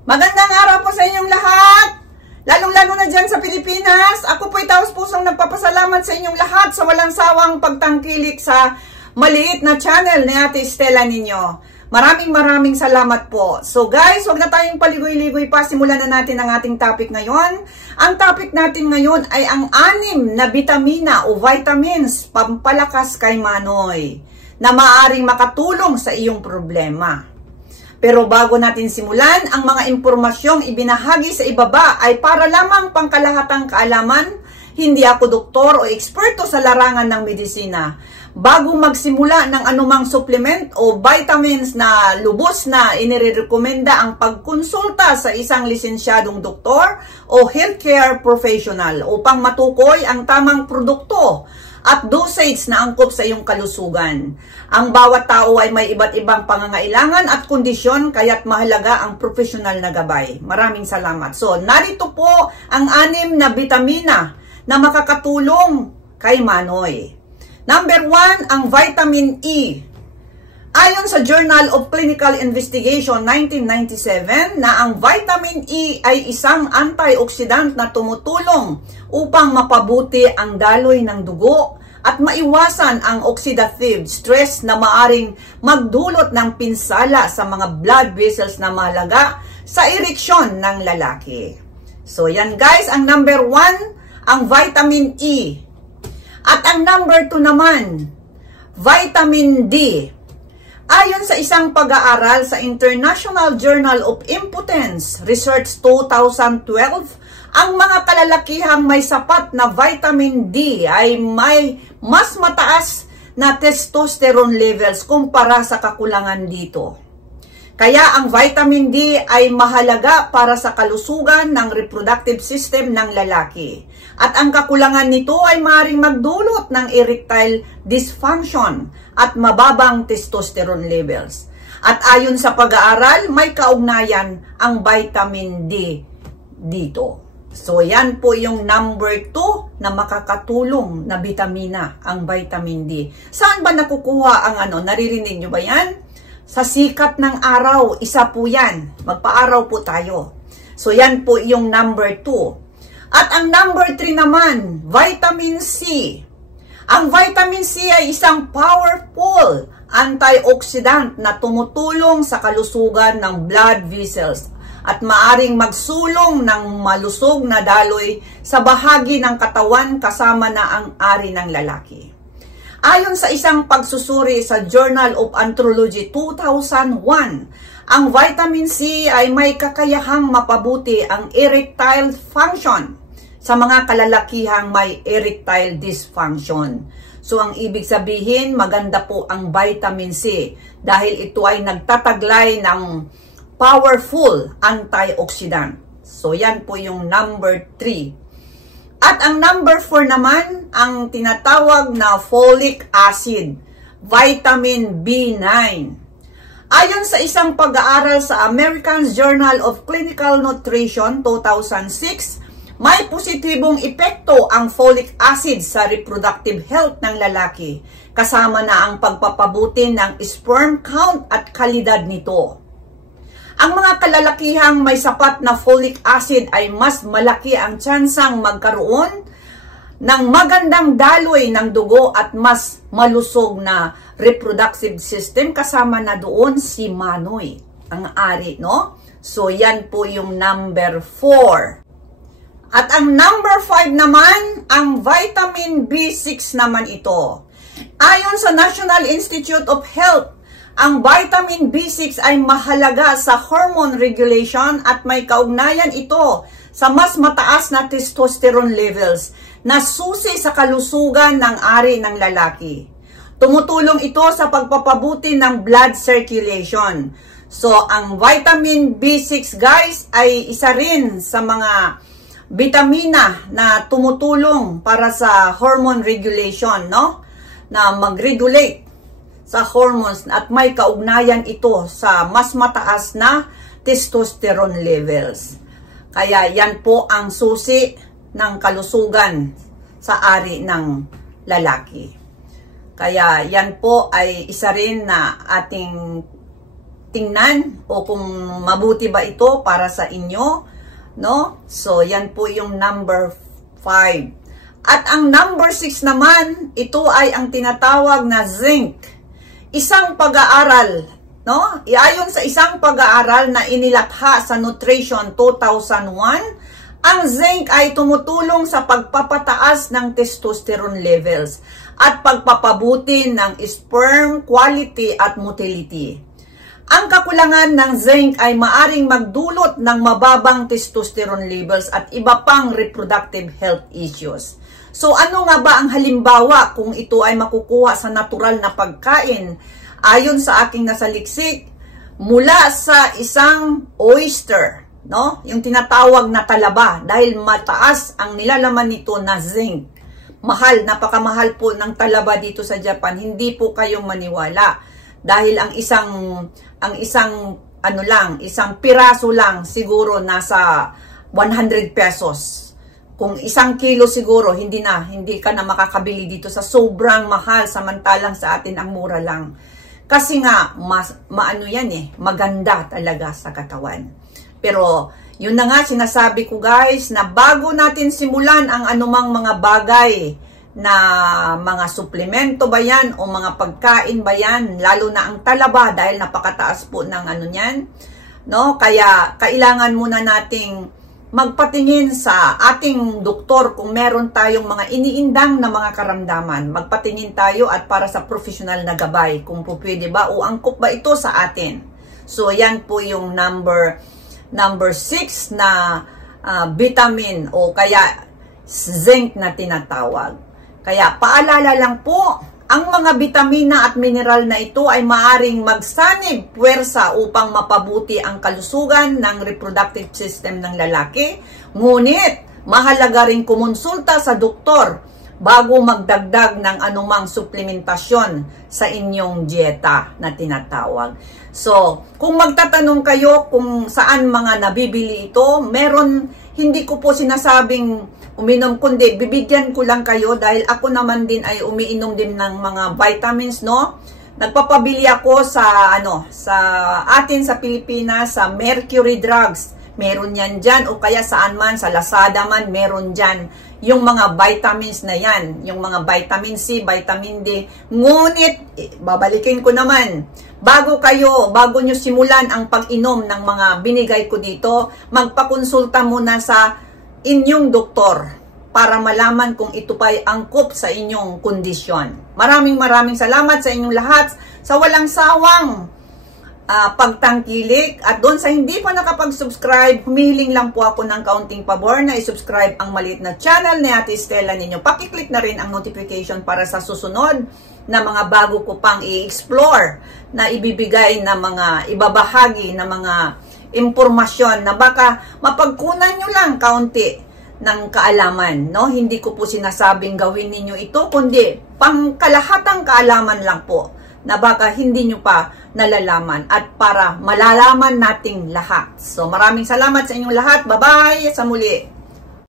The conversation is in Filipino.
Magandang araw po sa inyong lahat, lalong-lalo na dyan sa Pilipinas. Ako po'y taos-pusong nagpapasalamat sa inyong lahat sa walang sawang pagtangkilik sa maliit na channel ni Ate Stella ninyo. Maraming salamat po. So guys, huwag na tayong paligoy-ligoy pa. Simulan na natin ang ating topic ngayon. Ang topic natin ngayon ay ang 6 na bitamina o vitamins pampalakas kay Manoy na maaaring makatulong sa iyong problema. Pero bago natin simulan, ang mga impormasyong ibinahagi sa ibaba ay para lamang pangkalahatang kaalaman. Hindi ako doktor o eksperto sa larangan ng medisina. Bago magsimula ng anumang supplement o vitamins na lubos na inirekomenda ang pagkonsulta sa isang lisensyadong doktor o healthcare professional upang matukoy ang tamang produkto at dosage na angkop sa iyong kalusugan. Ang bawat tao ay may iba't ibang pangangailangan at kondisyon, kaya't mahalaga ang profesional na gabay. Maraming salamat. So, narito po ang 6 na bitamina na makakatulong kay Manoy. Number 1, ang vitamin E. Ayon sa Journal of Clinical Investigation 1997 na ang vitamin E ay isang antioxidant na tumutulong upang mapabuti ang daloy ng dugo at maiwasan ang oxidative stress na maaring magdulot ng pinsala sa mga blood vessels na mahalaga sa ereksyon ng lalaki. So yan guys, ang number 1, ang vitamin E. At ang number 2 naman, vitamin D. Ayon sa isang pag-aaral sa International Journal of Impotence Research 2012, ang mga kalalakihang may sapat na vitamin D ay may mas mataas na testosterone levels kumpara sa kakulangan dito. Kaya ang vitamin D ay mahalaga para sa kalusugan ng reproductive system ng lalaki. At ang kakulangan nito ay maaaring magdulot ng erectile dysfunction at mababang testosterone levels. At ayon sa pag-aaral, may kaugnayan ang vitamin D dito. So yan po yung number 2 na makakatulong na bitamina, ang vitamin D. Saan ba nakukuha ang naririnig nyo ba yan? Sa sikat ng araw, isa po yan. Magpa-araw po tayo. So yan po yung number 2. At ang number 3 naman, vitamin C. Ang vitamin C ay isang powerful antioxidant na tumutulong sa kalusugan ng blood vessels at maaring magsulong ng malusog na daloy sa bahagi ng katawan kasama na ang ari ng lalaki. Ayon sa isang pagsusuri sa Journal of Andrology 2001, ang vitamin C ay may kakayahang mapabuti ang erectile function sa mga kalalakihang may erectile dysfunction. So, ang ibig sabihin, maganda po ang vitamin C dahil ito ay nagtataglay ng powerful antioxidant. So, yan po yung number 3. At ang number 4 naman, ang tinatawag na folic acid, vitamin B9. Ayon sa isang pag-aaral sa American Journal of Clinical Nutrition 2006, may positibong epekto ang folic acid sa reproductive health ng lalaki, kasama na ang pagpapabuti ng sperm count at kalidad nito. Ang mga kalalakihang may sapat na folic acid ay mas malaki ang tsansang magkaroon ng magandang daloy ng dugo at mas malusog na reproductive system, kasama na doon si Manoy, ang ari, no? So, yan po yung number 4. At ang number 5 naman, ang vitamin B6 naman ito. Ayon sa National Institute of Health, ang vitamin B6 ay mahalaga sa hormone regulation at may kaugnayan ito sa mas mataas na testosterone levels na susi sa kalusugan ng ari ng lalaki. Tumutulong ito sa pagpapabuti ng blood circulation. So, ang vitamin B6 guys ay isa rin sa mga bitamina na tumutulong para sa hormone regulation, no? Na mag-regulate sa hormones at may kaugnayan ito sa mas mataas na testosterone levels. Kaya yan po ang susi ng kalusugan sa ari ng lalaki. Kaya yan po ay isa rin na ating tingnan o kung mabuti ba ito para sa inyo, no? So, yan po yung number 5. At ang number 6 naman, ito ay ang tinatawag na zinc. Isang pag-aaral, no? Ayon sa isang pag-aaral na inilatha sa Nutrition 2001, ang zinc ay tumutulong sa pagpapataas ng testosterone levels at pagpapabuti ng sperm quality at motility. Ang kakulangan ng zinc ay maaring magdulot ng mababang testosterone levels at iba pang reproductive health issues. So ano nga ba ang halimbawa kung ito ay makukuha sa natural na pagkain? Ayon sa aking nasaliksik, mula sa isang oyster, no? Yung tinatawag na talaba, dahil mataas ang nilalaman nito na zinc. Mahal, napakamahal po ng talaba dito sa Japan. Hindi po kayong maniwala. Dahil ang isang piraso lang siguro nasa 100 pesos. Kung 1 kilo siguro, hindi ka na makakabili dito sa sobrang mahal, samantalang sa atin ang mura lang. Kasi nga, maganda talaga sa katawan. Pero, yun na nga, sinasabi ko guys, na bago natin simulan ang anumang mga bagay, na mga suplemento ba yan, o mga pagkain ba yan, lalo na ang talaba, dahil napakataas po ng niyan, no? Kaya, kailangan muna nating magpatingin sa ating doktor kung meron tayong mga iniindang na mga karamdaman. Magpatingin tayo at para sa professional na gabay, kung po pwede ba o angkop ba ito sa atin. So, yan po yung number 6 na vitamin o kaya zinc na tinatawag. Kaya paalala lang po, ang mga bitamina at mineral na ito ay maaring magsanib puwersa upang mapabuti ang kalusugan ng reproductive system ng lalaki. Ngunit, mahalaga ring kumonsulta sa doktor bago magdagdag ng anumang suplementasyon sa inyong dieta na tinatawag. So, kung magtatanong kayo kung saan mga nabibili ito, hindi ko po sinasabing uminom, kundi bibigyan ko lang kayo dahil ako naman din ay umiinom din ng mga vitamins, no? Nagpapabili ako sa atin sa Pilipinas, sa Mercury Drugs. Meron yan dyan, o kaya saan man, sa Lazada man, meron dyan yung mga vitamins na yan, yung mga vitamin C, vitamin D. Ngunit, babalikin ko naman, bago nyo simulan ang pag-inom ng mga binigay ko dito, magpakonsulta muna sa inyong doktor para malaman kung ito pa'y angkop sa inyong kondisyon. Maraming salamat sa inyong lahat sa walang sawang pagtangkilik. At doon sa hindi pa nakapag-subscribe, humihiling lang po ako ng kaunting pabor na i-subscribe ang maliit na channel ni Ate Stella ninyo. Pakiclick na rin ang notification para sa susunod na mga bago ko pang i-explore na ibibigay na mga ibabahagi na mga impormasyon na baka mapagkunan nyo lang kaunti ng kaalaman, no? Hindi ko po sinasabing gawin ninyo ito, kundi pangkalahatang kaalaman lang po na baka hindi nyo pa nalalaman at para malalaman nating lahat. So, maraming salamat sa inyong lahat. Bye-bye! Sa muli!